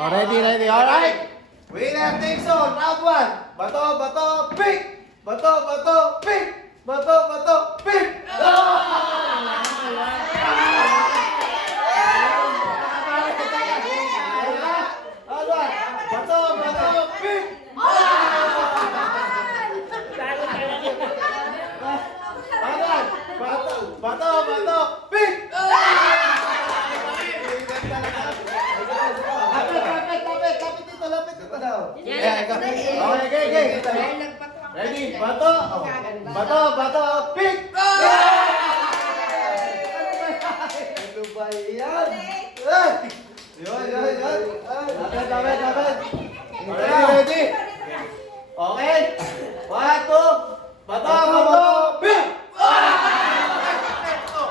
Oh, ready. Alright. Winner takes all. Round 1. Bato, bato, pick. Bato, bato, pick. Bato, bato, pick. Bato, bato, pick. Bato, bato, pick. Lapit dito daw. Okay. Ready? Bato. Bato, pick. Ano ba yan? Yun. Lapit. Ready? Okay. 1, 2. Bato, pick. Bato.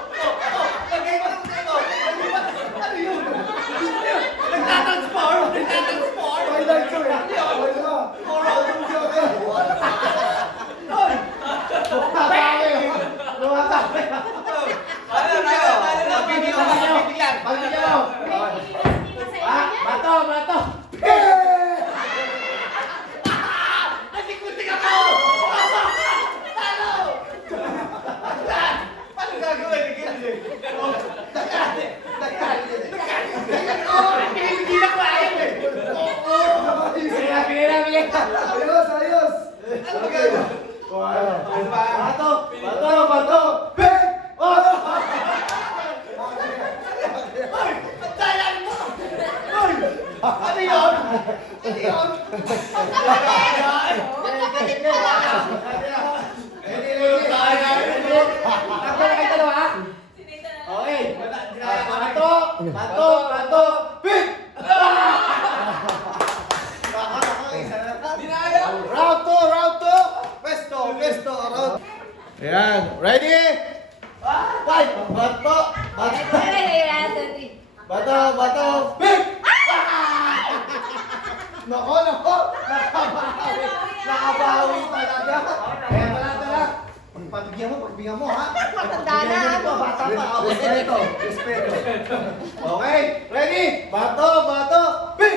Paano gagawin? Hindi na ko ayaw eh. Ayos. Bato. Pick! Ano yun? Okay. Bato. Pick! Round 2. Pesto. Ayan. Ready? Fight! Bato. Pick! Nako. Nakabawi talaga. Kaya tala. Pagbigyan mo ha. Matanda na. Bata pa. Respeto. Okay. Ready? Bato. Pick!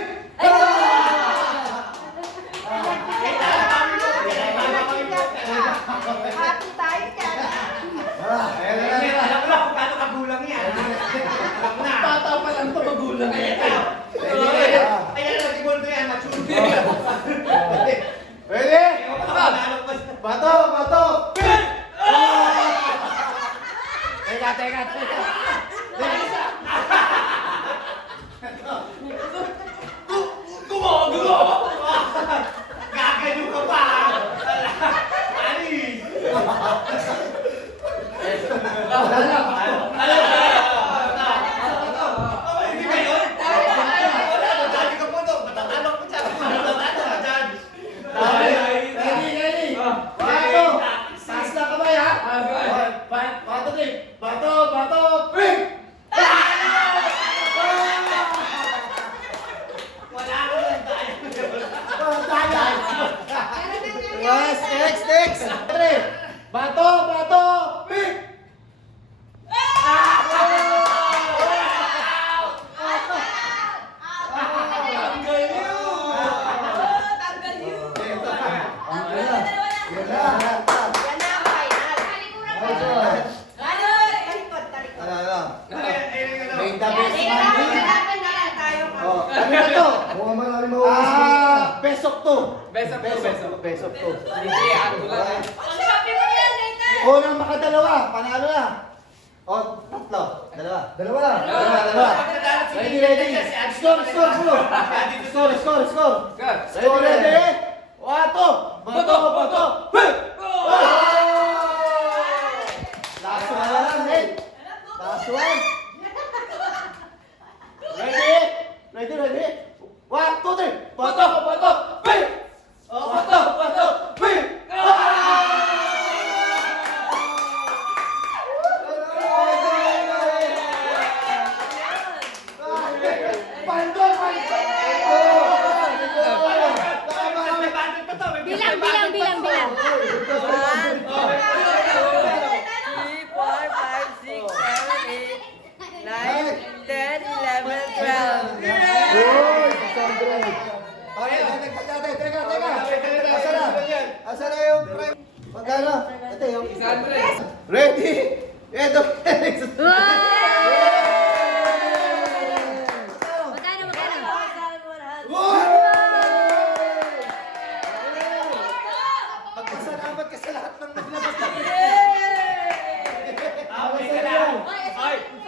Happy tayo dyan. Alam mo na kung paano kagulang yan. Alam mo na. Bata pa lang ito magulang. Ayan, nag-ibon ko yan. Ready? Bato. Pick! Teka. Gumo! Gaganyo ka pa! Alis! Hindi ba yun? Dali ka po to. Matatalok ko dyan. Ready? Bato! Taas na kamay ha? Bato, pick! Wala ko lang tayo. Yes, next! Bato, pick! Yan na ang final. May the best man win. Oh, Ano na to? Mukhang marami mauulit. Best of 2. Best of 2. Unang makadalawa, panalo na. O, tatlo. Dalawa. Dalawa. Ready. Score. Ready. Bato. Pick! Last one na lang, eh. Last one. Ready. 1, 2, 3. Bato. Pick! Bato. Pick! Bilang. 9, 10, 11, 12. Uy! Okay, dagdag natin. Teka. Asa na? Asa na yung prime? Magkano? Ate, yung... Ready? Ito.